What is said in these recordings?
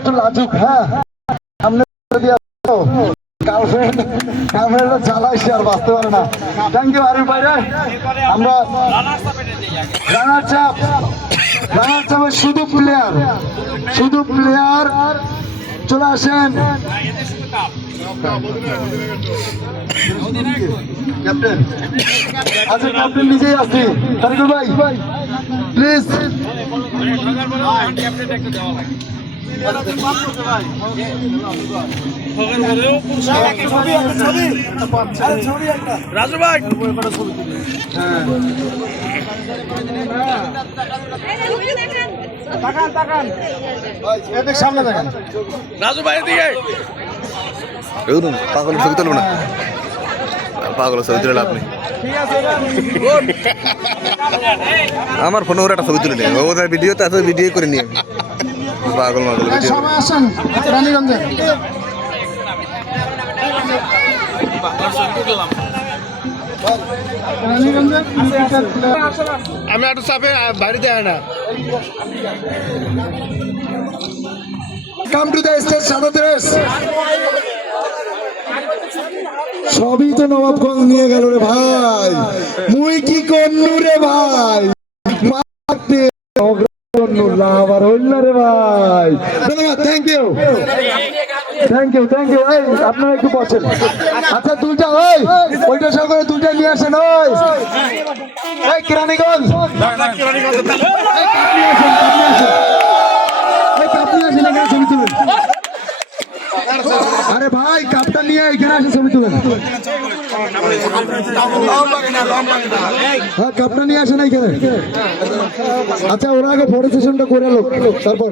একটু লাজুক, হ্যাঁ সামনে গার্লফ্রেন্ড ক্যামেরাটা চালাইছে আর বাঁচতে পারে না। থ্যাংক ইউ আরিফ ভাই। আমরা রানার চাপে শুধু প্লেয়ার চলে আসেন। ক্যাপ্টেন আচ্ছা, ক্যাপ্টেন নিজেই আসছি। তারিকুল ভাই প্লিজ। রাজু ভাই সামনে দেখেন রাজু ভাই দিকে পাগল ছবি তুলব না, পাগল ছবি তুলে আপনি আমার ফোনে ওরা একটা ছবি তুলে নেই, ওদের ভিডিওতে আছে, ভিডিও করে নিয়ে পাগল মাগল ভিডিও। সবাই আসেন রানীগঞ্জে। আমি একটু চাপে বাইরে যায় না। কাম টু দ্য স্টেজ সাদাতেরেস। সবই তো নবাবগঞ্জ নিয়ে গেল রে ভাই, মুই কি করনু রে ভাই, আবার হইল রে ভাই। ধন্যবাদ, থ্যাংক ইউ। আপনারা একটু বসেন। আচ্ছা দুইটা ওইটা সব করে দুইটা নিয়ে আসেন। ওই কিরানীগঞ্জ ছবি তুলেন। আরে ভাই কাপটা নিয়ে এখানে আসে ছবি তুলেন। হ্যাঁ কাপটা নিয়ে আসেন এখানে। আচ্ছা ওরা আগে ফটো সেশনটা করে লোক, তারপর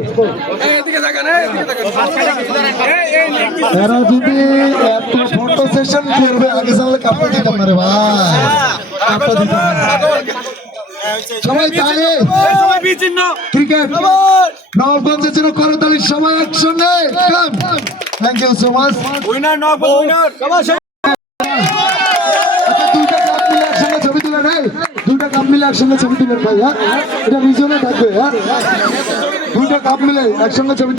এরা যদি এত ফটো সেশন করবে আগে জানলে কাপটা দিতাম না রে ভাই, কাপটা দিতাম না। সবাই তালে ক্রিকেট নবাবগঞ্জের জন্য করতালি, সবাই একসঙ্গে। Thank you so much. দুইটা কাপ মিলে একসঙ্গে ছবি তুলেন ভাই। হ্যাঁ এটা রিজনে থাকবে। হ্যাঁ দুইটা কাপ মিলে একসঙ্গে ছবি